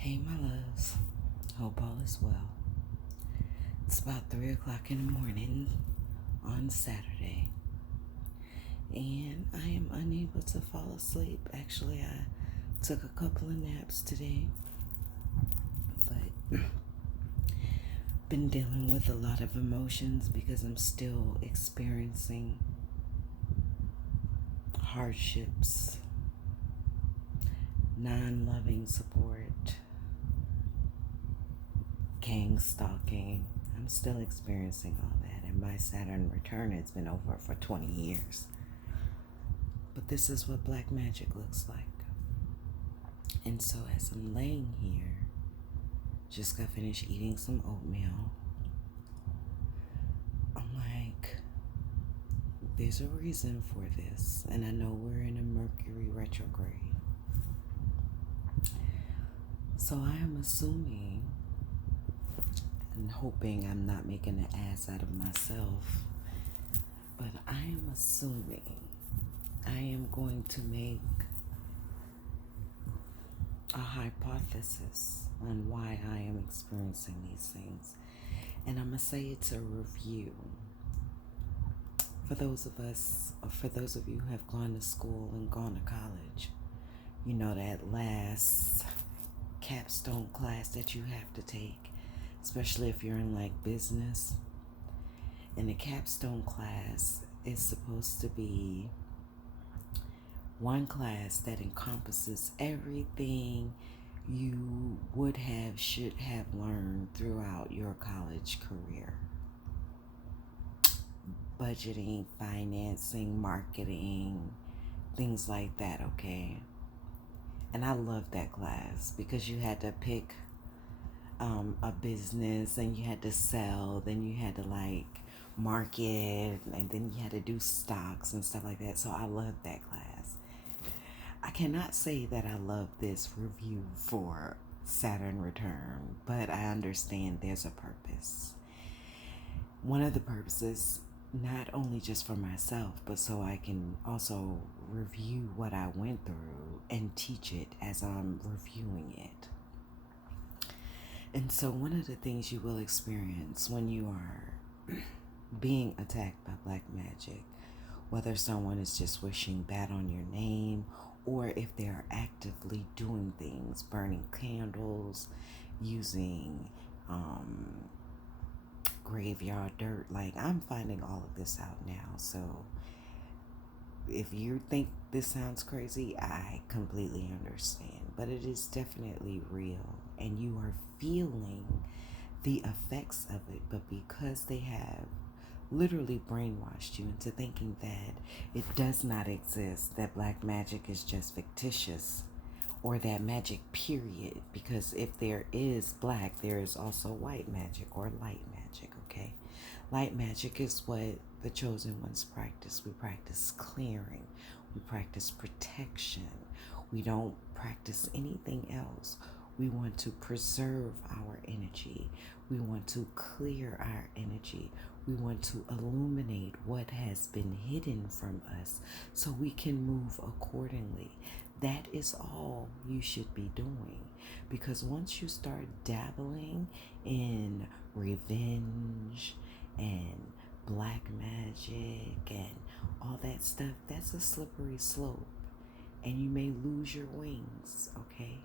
Hey, my loves. Hope all is well. It's about 3 o'clock in the morning on Saturday, and I am unable to fall asleep. Actually, I took a couple of naps today, but been dealing with a lot of emotions because I'm still experiencing hardships, non-loving support, gang stalking. I'm still experiencing all that, and my Saturn return has been over for 20 years. But this is what black magic looks like. And so as I'm laying here, just got finished eating some oatmeal, I'm like, there's a reason for this. And I know we're in a Mercury retrograde. So I am assuming and hoping I'm not making an ass out of myself, but I am assuming I am going to make a hypothesis on why I am experiencing these things. And I'm going to say it's a review. For those of us, or for those of you who have gone to school and gone to college, you know that last capstone class that you have to take, especially if you're in like business. And the capstone class is supposed to be one class that encompasses everything you should have learned throughout your college career. Budgeting, financing, marketing, things like that, okay? And I loved that class because you had to pick a business and you had to sell, then you had to like market, and then you had to do stocks and stuff like that. So I loved that class. I cannot say that I love this review for Saturn return, but I understand there's a purpose. One of the purposes, not only just for myself, but so I can also review what I went through and teach it as I'm reviewing it. And so one of the things you will experience when you are being attacked by black magic, whether someone is just wishing bad on your name, or if they are actively doing things, burning candles, using graveyard dirt. Like, I'm finding all of this out now. So if you think this sounds crazy, I completely understand. But it is definitely real, and you are feeling the effects of it. But because they have literally brainwashed you into thinking that it does not exist, that black magic is just fictitious, or that magic period, because if there is black, there is also white magic or light magic, okay? Light magic is what the chosen ones practice. We practice clearing, we practice protection, we don't practice anything else. We want to preserve our energy, we want to clear our energy, we want to illuminate what has been hidden from us so we can move accordingly. That is all you should be doing, because once you start dabbling in revenge and black magic and all that stuff, that's a slippery slope, and you may lose your wings, okay?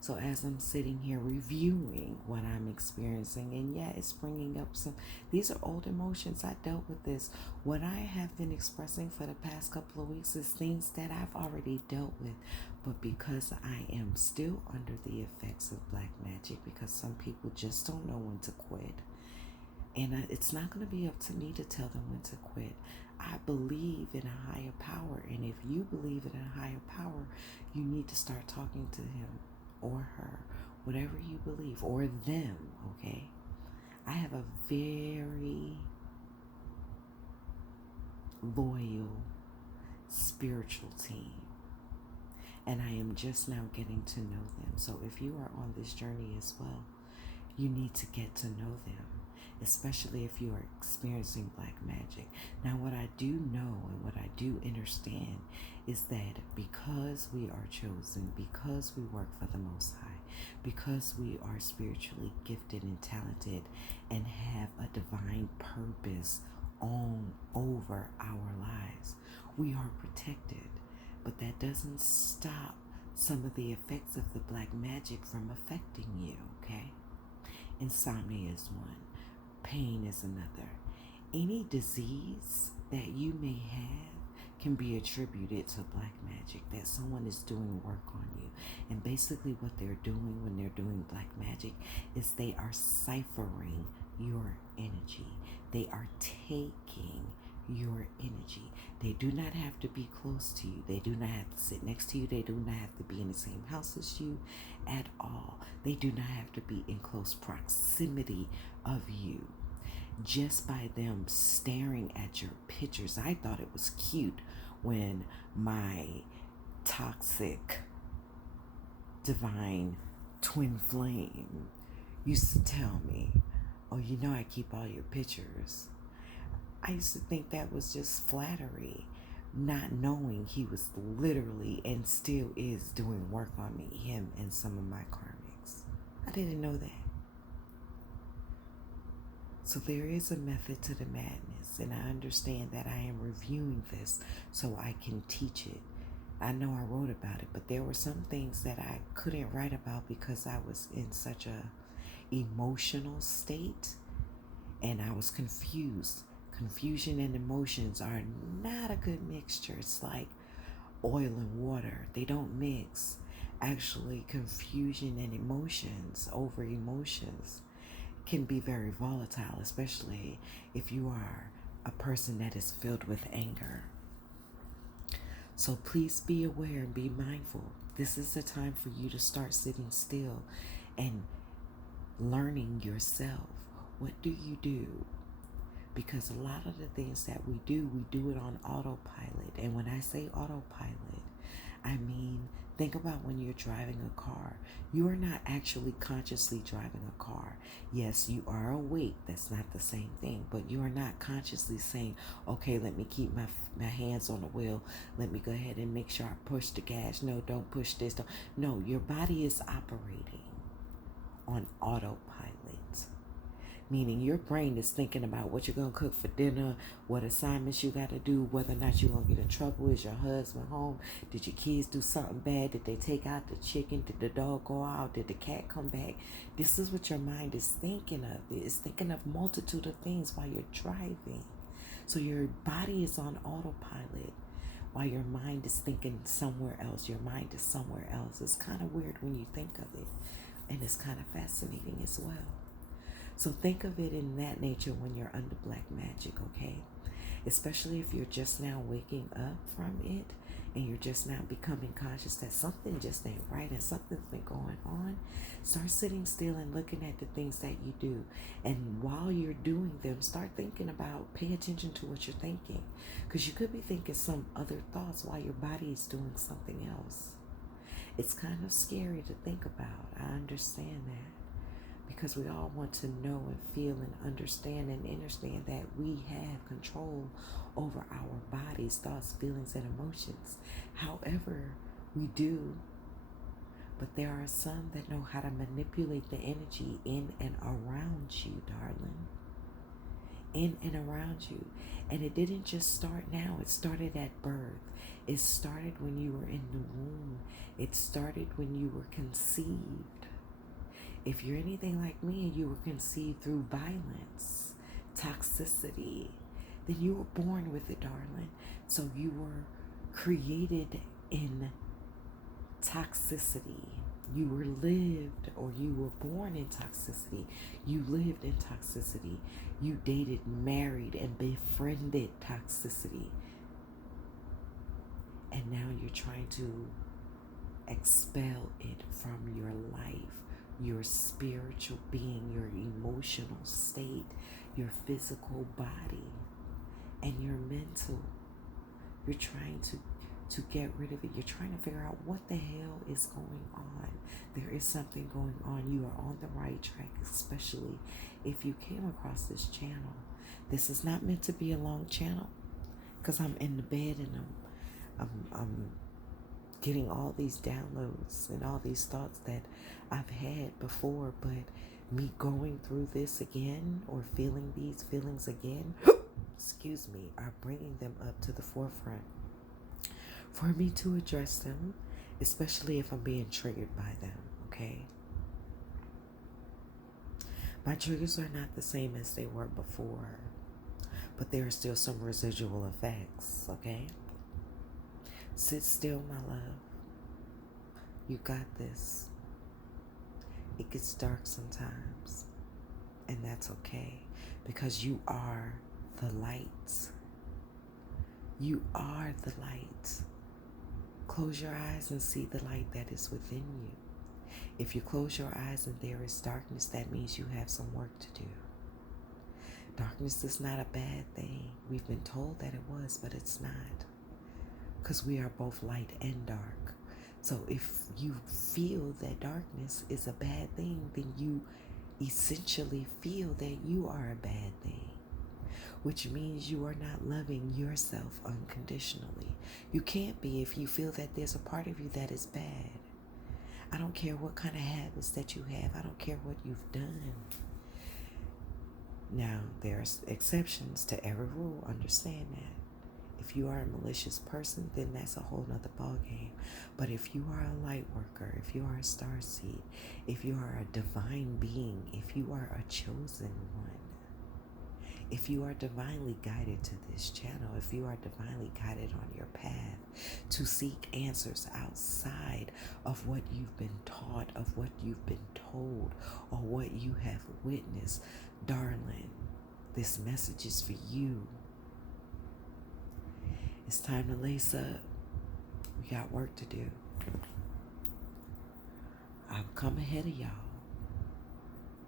So as I'm sitting here reviewing what I'm experiencing, and yeah, it's bringing up these are old emotions. I dealt with this. What I have been expressing for the past couple of weeks is things that I've already dealt with. But because I am still under the effects of black magic, because some people just don't know when to quit, and it's not going to be up to me to tell them when to quit. I believe in a higher power, and if you believe in a higher power, you need to start talking to him or her, whatever you believe, or them, okay? I have a very loyal spiritual team, and I am just now getting to know them. So if you are on this journey as well, you need to get to know them. especially if you are experiencing black magic. Now, what I do know and what I do understand is that because we are chosen, because we work for the Most High, because we are spiritually gifted and talented and have a divine purpose on over our lives, we are protected. But that doesn't stop some of the effects of the black magic from affecting you, okay? Insomnia is one, pain is another. Any disease that you may have can be attributed to black magic, that someone is doing work on you. And basically what they're doing when they're doing black magic is they are ciphering your energy. They are taking your energy. They do not have to be close to you. They do not have to sit next to you. They do not have to be in the same house as you at all. They do not have to be in close proximity of you. Just by them staring at your pictures. I thought it was cute when my toxic divine twin flame used to tell me, oh, you know I keep all your pictures. I used to think that was just flattery, not knowing he was literally and still is doing work on me, him and some of my karmics. I didn't know that. So there is a method to the madness, and I understand that I am reviewing this so I can teach it. I know I wrote about it, but there were some things that I couldn't write about because I was in such a emotional state and I was confused. Confusion and emotions are not a good mixture. It's like oil and water. They don't mix. Actually, confusion and emotions over emotions can be very volatile, especially if you are a person that is filled with anger. So please be aware and be mindful. This is the time for you to start sitting still and learning yourself. What do you do? Because a lot of the things that we do it on autopilot. And when I say autopilot, I mean, think about when you're driving a car. You are not actually consciously driving a car. Yes, you are awake. That's not the same thing. But you are not consciously saying, okay, let me keep my hands on the wheel. Let me go ahead and make sure I push the gas. No, don't push this. Don't. No, your body is operating on autopilot. Meaning your brain is thinking about what you're going to cook for dinner, what assignments you got to do, whether or not you're going to get in trouble. Is your husband home? Did your kids do something bad? Did they take out the chicken? Did the dog go out? Did the cat come back? This is what your mind is thinking of. It's thinking of multitude of things while you're driving. So your body is on autopilot while your mind is thinking somewhere else. Your mind is somewhere else. It's kind of weird when you think of it. And it's kind of fascinating as well. So think of it in that nature when you're under black magic, okay? Especially if you're just now waking up from it and you're just now becoming conscious that something just ain't right and something's been going on. Start sitting still and looking at the things that you do. And while you're doing them, start thinking about, pay attention to what you're thinking. Because you could be thinking some other thoughts while your body is doing something else. It's kind of scary to think about. I understand that. Because we all want to know and feel and understand that we have control over our bodies, thoughts, feelings, and emotions. However, we do. But there are some that know how to manipulate the energy in and around you, darling. In and around you. And it didn't just start now. It started at birth. It started when you were in the womb. It started when you were conceived. If you're anything like me and you were conceived through violence, toxicity, then you were born with it, darling. So you were created in toxicity. You were lived, or you were born in toxicity. You lived in toxicity. You dated, married, and befriended toxicity. And now you're trying to expel it from your life. Your spiritual being, your emotional state, your physical body, and your mental. You're trying to get rid of it. You're trying to figure out what the hell is going on. There is something going on. You are on the right track, especially if you came across this channel. This is not meant to be a long channel because I'm in the bed and I'm getting all these downloads and all these thoughts that I've had before, but me going through this again or feeling these feelings again, excuse me, are bringing them up to the forefront for me to address them, especially if I'm being triggered by them, okay? My triggers are not the same as they were before, but there are still some residual effects, okay? Sit still, my love. You got this. It gets dark sometimes, and that's okay, because you are the light. You are the light. Close your eyes and see the light that is within you. If you close your eyes and there is darkness, that means you have some work to do. Darkness is not a bad thing. We've been told that it was, but it's not. Because we are both light and dark. So if you feel that darkness is a bad thing, then you essentially feel that you are a bad thing, which means you are not loving yourself unconditionally. You can't be if you feel that there's a part of you that is bad. I don't care what kind of habits that you have. I don't care what you've done. Now, there's exceptions to every rule. Understand that. If you are a malicious person, then that's a whole nother ballgame. But if you are a light worker, if you are a starseed, if you are a divine being, if you are a chosen one, if you are divinely guided to this channel, if you are divinely guided on your path to seek answers outside of what you've been taught, of what you've been told, or what you have witnessed, darling, this message is for you. It's time to lace up. We got work to do. I've come ahead of y'all.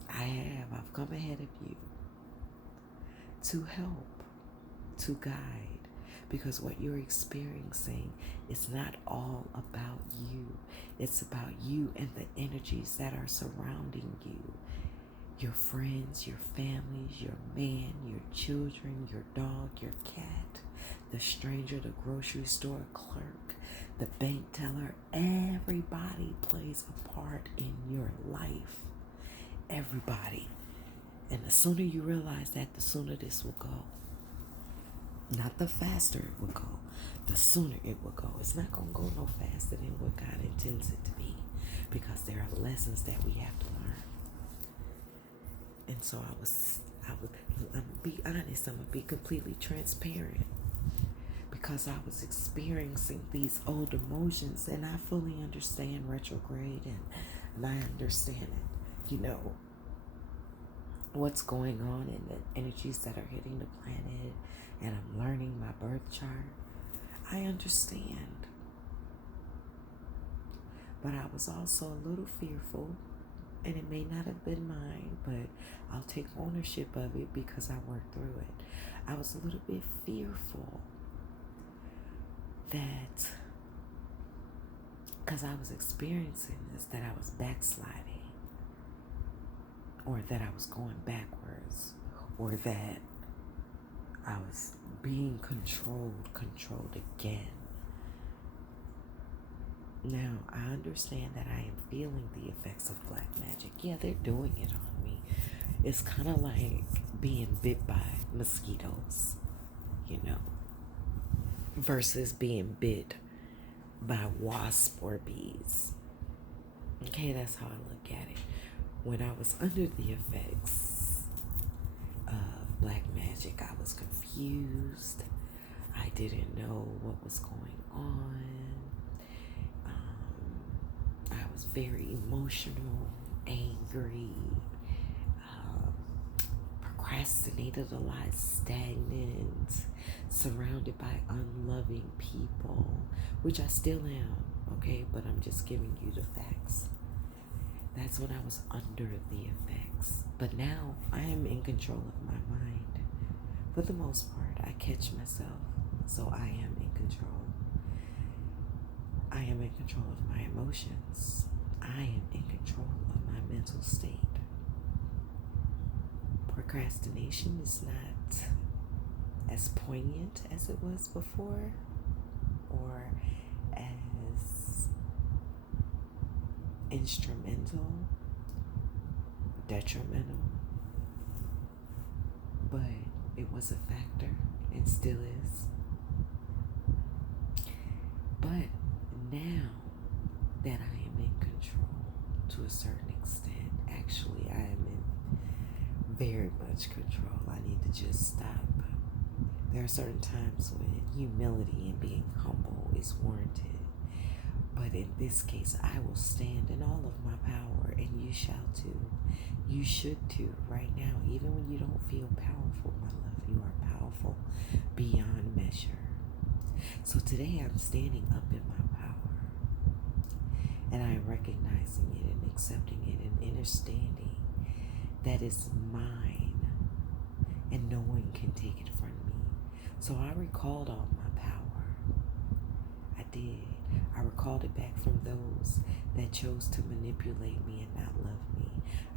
I've come ahead of you to help, to guide, because what you're experiencing is not all about you. It's about you and the energies that are surrounding you. Your friends, your families, your man, your children, your dog, your cat, the stranger, the grocery store clerk, the bank teller. Everybody plays a part in your life. Everybody. And the sooner you realize that, the sooner this will go. Not the faster it will go, the sooner it will go. It's not going to go no faster than what God intends it to be, because there are lessons that we have to learn. And so I'm gonna be honest, I'm gonna be completely transparent, because I was experiencing these old emotions, and I fully understand retrograde, and I understand it, what's going on and the energies that are hitting the planet, and I'm learning my birth chart. I understand. But I was also a little fearful, and it may not have been mine, but I'll take ownership of it because I worked through it. I was a little bit fearful that, because I was experiencing this, that I was backsliding, or that I was going backwards, or that I was being controlled again. Now, I understand that I am feeling the effects of black magic. Yeah, they're doing it on me. It's kind of like being bit by mosquitoes, versus being bit by wasps or bees. Okay, that's how I look at it. When I was under the effects of black magic, I was confused. I didn't know what was going on. I was very emotional, angry, procrastinated a lot, stagnant, surrounded by unloving people, which I still am, okay? But I'm just giving you the facts. That's when I was under the effects. But now I am in control of my mind. For the most part, I catch myself, so I am in control. I am in control of my emotions. I am in control of my mental state. Procrastination is not as poignant as it was before or as instrumental, detrimental, but it was a factor and still is. But now that I am in control to a certain extent, actually, I am in very much control. I need to just stop. There are certain times when humility and being humble is warranted. But in this case, I will stand in all of my power, and you shall too. You should too, right now. Even when you don't feel powerful, my love, you are powerful beyond measure. So today I'm standing up in my power, and I am recognizing it and accepting it and understanding that it's mine, and no one can take it from me. So I recalled all my power. I did. I recalled it back from those that chose to manipulate me and not love me.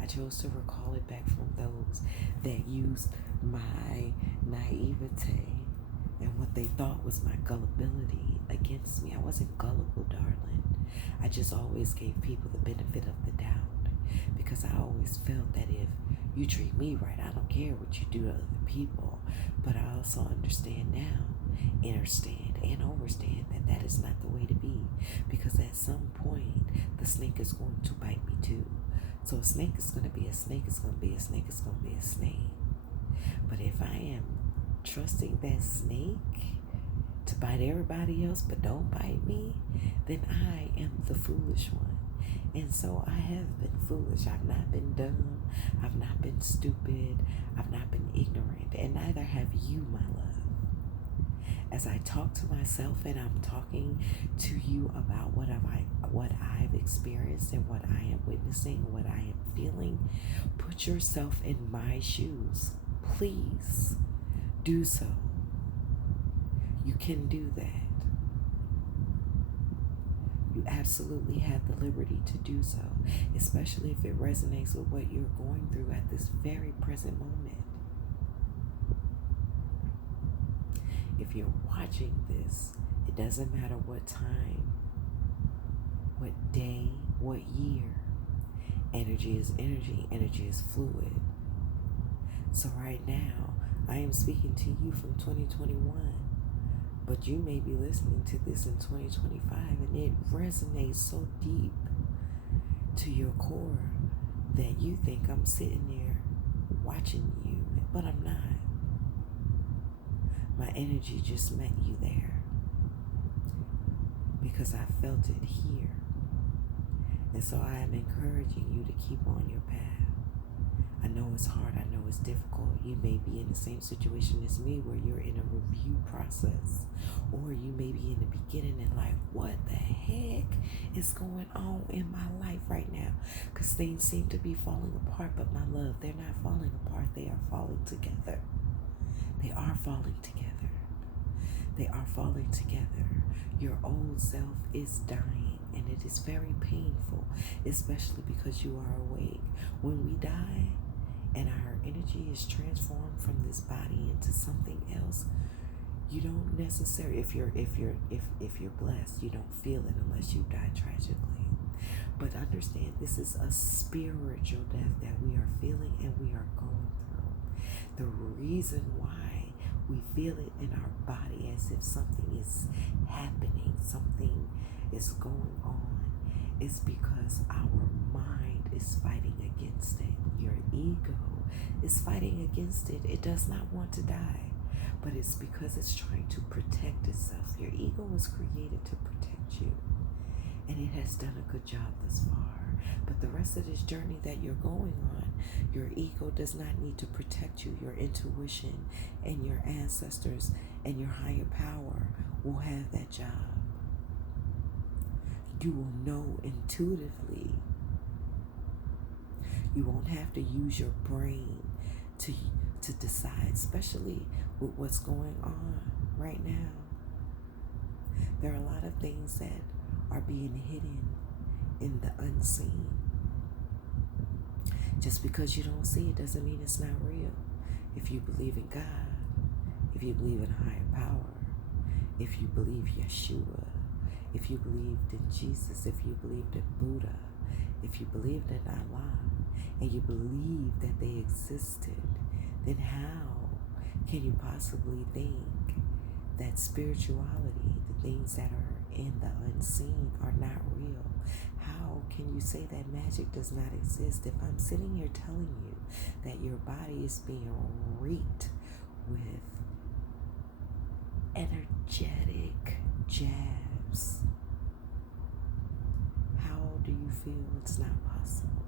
I chose to recall it back from those that used my naivete and what they thought was my gullibility against me. I wasn't gullible, darling. I just always gave people the benefit of the doubt because I always felt that if you treat me right, I don't care what you do to other people. But I also understand now, understand and overstand that that is not the way to be, because at some point the snake is going to bite me too. So a snake is going to be a snake, it's going to be a snake, it's going to be a snake. But if I am trusting that snake to bite everybody else but don't bite me, then I am the foolish one. And so I have been foolish. I've not been dumb. I've not been stupid. I've not been ignorant. And neither have you, my love. As I talk to myself and I'm talking to you about what I've experienced and what I am witnessing, what I am feeling, put yourself in my shoes. Please do so. You can do that. You absolutely have the liberty to do so, especially if it resonates with what you're going through at this very present moment. If you're watching this, it doesn't matter what time, what day, what year. Energy is energy. Energy is fluid. So right now, I am speaking to you from 2021. But you may be listening to this in 2025 and it resonates so deep to your core that you think I'm sitting there watching you, but I'm not. My energy just met you there because I felt it here. And so I am encouraging you to keep on your path. I know it's hard. I know it's difficult. You may be in the same situation as me where you're in a review process, or you may be in the beginning and like, what the heck is going on in my life right now? Because things seem to be falling apart, but my love, they're not falling apart. They are falling together. They are falling together. They are falling together. Your old self is dying, and it is very painful, especially because you are awake. When we die, and our energy is transformed from this body into something else, you don't necessarily, if you're blessed, you don't feel it unless you die tragically. But understand, this is a spiritual death that we are feeling and we are going through. The reason why we feel it in our body as if something is happening, something is going on, is because our mind is fighting against it. Your ego is fighting against it. It does not want to die, but it's because it's trying to protect itself. Your ego was created to protect you, and it has done a good job thus far. But the rest of this journey that you're going on, your ego does not need to protect you. Your intuition and your ancestors and your higher power will have that job. You will know intuitively. You won't have to use your brain to decide, especially with what's going on right now. There are a lot of things that are being hidden in the unseen. Just because you don't see it doesn't mean it's not real. If you believe in God, if you believe in a higher power, if you believe Yeshua, if you believed in Jesus, if you believed in Buddha, if you believed in Allah, and you believe that they existed, then how can you possibly think that spirituality, the things that are in the unseen, are not real? How can you say that magic does not exist if I'm sitting here telling you that your body is being reeked with energetic jabs? How do you feel it's not possible?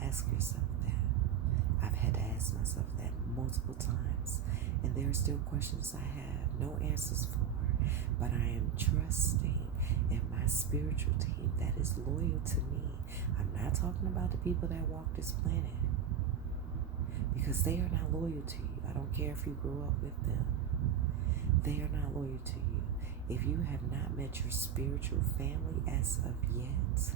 Ask yourself that. I've had to ask myself that multiple times, and there are still questions I have no answers for, but I am trusting in my spiritual team that is loyal to me. I'm not talking about the people that walk this planet, because they are not loyal to you. I don't care if you grew up with them. They are not loyal to you. If you have not met your spiritual family as of yet,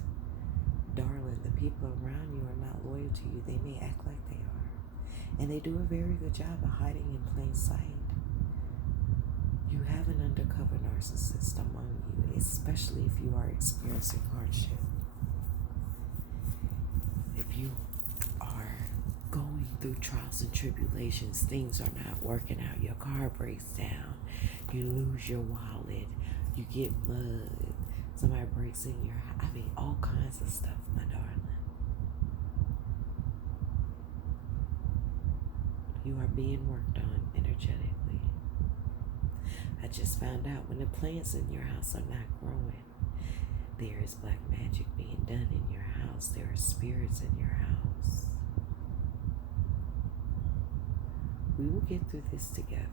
darling, the people around you are not loyal to you. They may act like they are. And they do a very good job of hiding in plain sight. You have an undercover narcissist among you, especially if you are experiencing hardship. If you are going through trials and tribulations, things are not working out, your car breaks down, you lose your wallet, you get mugged, somebody breaks in your house, I mean, all kinds of stuff, my darling. You are being worked on energetically. I just found out when the plants in your house are not growing, there is black magic being done in your house. There are spirits in your house. We will get through this together.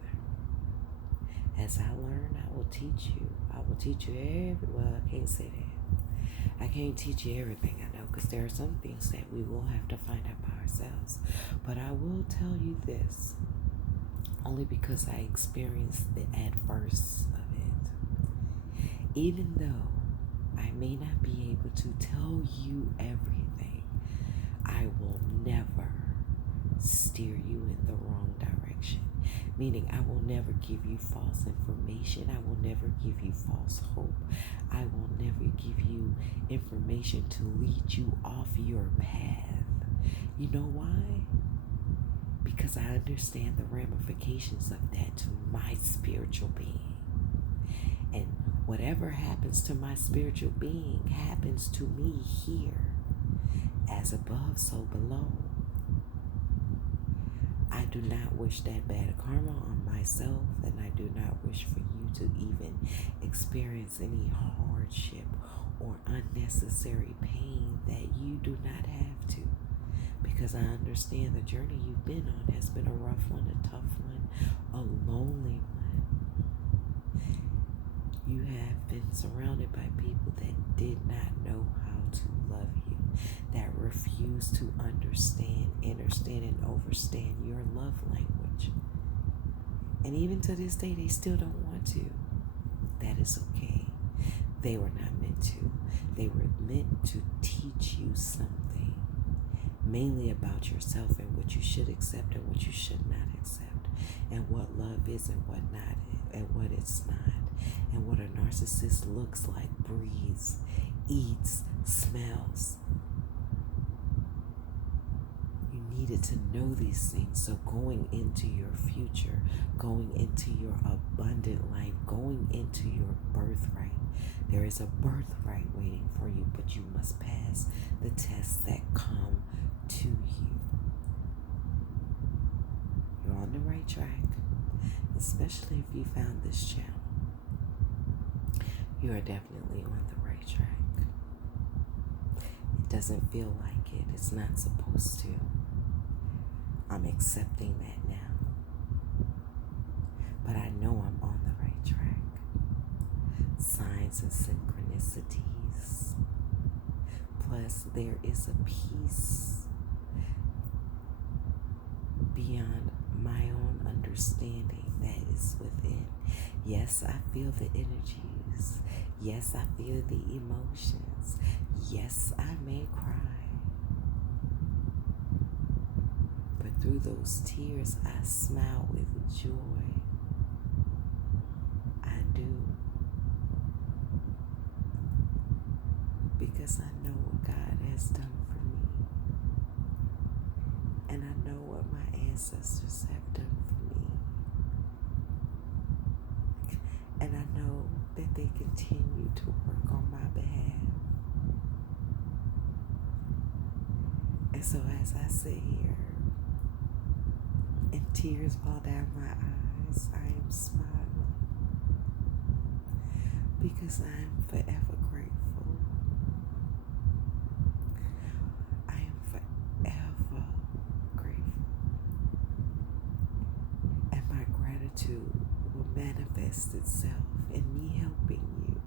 As I learn, I will teach you. I will teach you well, I can't say that. I can't teach you everything I know, because there are some things that we will have to find out by ourselves. But I will tell you this, only because I experienced the adverse of it. Even though I may not be able to tell you everything, I will never steer you in the wrong direction. Meaning, I will never give you false information. I will never give you false hope. I will never give you information to lead you off your path. You know why? Because I understand the ramifications of that to my spiritual being. And whatever happens to my spiritual being happens to me here. As above, so below. I do not wish that bad karma on myself, and I do not wish for you to even experience any hardship or unnecessary pain that you do not have to. Because I understand the journey you've been on has been a rough one, a tough one, a lonely one. You have been surrounded by people that did not know how to love you, that refused to understand, and overstand your love language. And even to this day, they still don't want to. That is okay. They were not meant to. They were meant to teach you something, mainly about yourself and what you should accept and what you should not accept, and what love is and what not, and what it's not, and what a narcissist looks like, breathes, eats, smells. You needed to know these things. So going into your future, going into your abundant life, going into your birthright, there is a birthright waiting for you, but you must pass the tests that come to you. You're on the right track, especially if you found this channel. You are definitely on the right track. It doesn't feel like it. It's not supposed to. I'm accepting that now. But I know I'm on the right track. Signs and synchronicities. Plus, there is a peace beyond my own understanding that is within. Yes, I feel the energies. Yes, I feel the emotions. Yes, I may cry. But through those tears, I smile with joy. I do. Because I know what God has done for me. And I know what my ancestors have done for me. And I know that they continue to work on my behalf. And so as I sit here and tears fall down my eyes, I am smiling because I am forever grateful. I am forever grateful. And my gratitude will manifest itself in me helping you.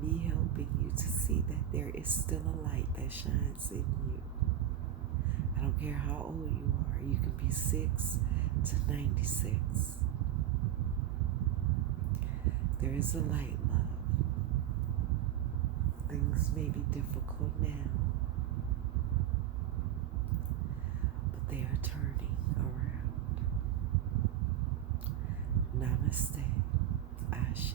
Me helping you to see that there is still a light that shines in you. I don't care how old you are. You can be 6 to 96. There is a light, love. Things may be difficult now, but they are turning around. Namaste. Ashe.